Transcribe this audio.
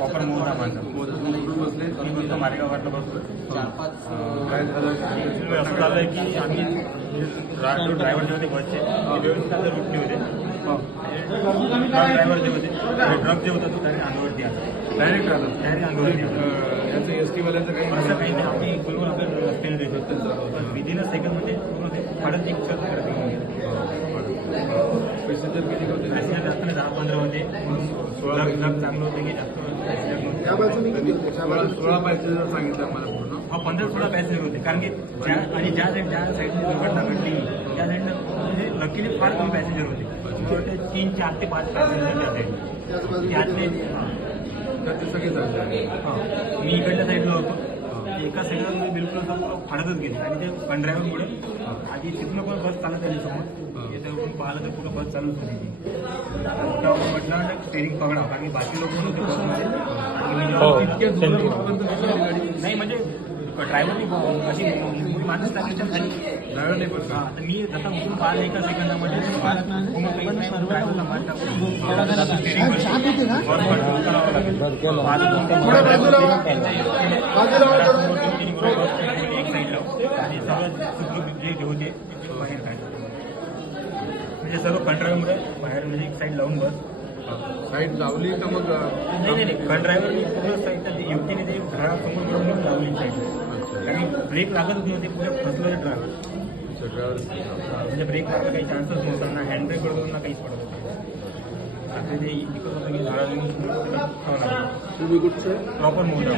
Proper मोहरा माझा कुठून बसले मी बोलतो मारेगाव वाटलं बसलो. काय झालं असं झालं की आम्ही ड्रायव्हर जे होते बसचे ते व्यवस्थित आता रुटले होते. ड्रायव्हर जे होते ट्रक जे होता तो डायरेक्ट अंगावरती आला. डायरेक्ट आलं डायरेक्ट अंगावरती आला. यांचं एस टीवाल्यांचं काही असं काही नाही. आम्ही बरोबर आपल्या रस्त्याने देत होतो पण विदिन सेकंडमध्ये पूर्ण ते फाडत एक पॅसेंजर किती होते पॅसेंजर जास्त नाही 10-15 होते. 16 चांगलं होतं की जास्त त्या बाजूने किती होते 16 पॅसेंजर सांगितलं आम्हाला पूर्ण 15-16 पॅसेंजर होते. कारण की ज्या साईडने दुर्घटना घडली त्या साईडनं म्हणजे लकीली फार कमी पॅसेंजर होते. मला वाटतं 3, 4 ते 5 पॅसेंजर त्या साईडने त्यातले त्याचे सगळे झाले मी इकडल्या साईडला होतो. एका साईडला मी बिलकुल असं फाडतच गेले आणि ते कंड्रायव्हरमुळे आधी तिथून पण बस चालत आली समोर याच्यावरून पाहिलं तर पुढं बस चालूच होती ती. त्यावर म्हटलं स्टेरिंग पकडा कारण की बाकी लोक होते बसमध्ये आणि मी जेव्हा नाही म्हणजे ड्रायव्हरनी अशी माणूस टाकायच्या खाली ड्रायव्हर नाही पण हा तर मी जसा उठून पाहिलं एका सेकंदामध्ये ड्रायव्हरला मान टाकून एक साईड लावून आणि सर्व जे होते बाहेर काढले. म्हणजे सर्व कंट्रोलमुळे बाहेर म्हणजे एक साईड लावून बस साईड लावली का मग नाही कंट्रायव्हरनी पूर्ण साईड युक्तीने ते घरासमोर बरोबर लावली साईड कारण ब्रेक लागत नव्हते पुढे फसलं ड्रायव्हर म्हणजे ब्रेक लागला काही चान्सच नव्हता ना हँड ब्रेक पडत होता ना काहीच पडत होतं. आता ते इकडं होतं की झाडाला प्रॉपर मोठं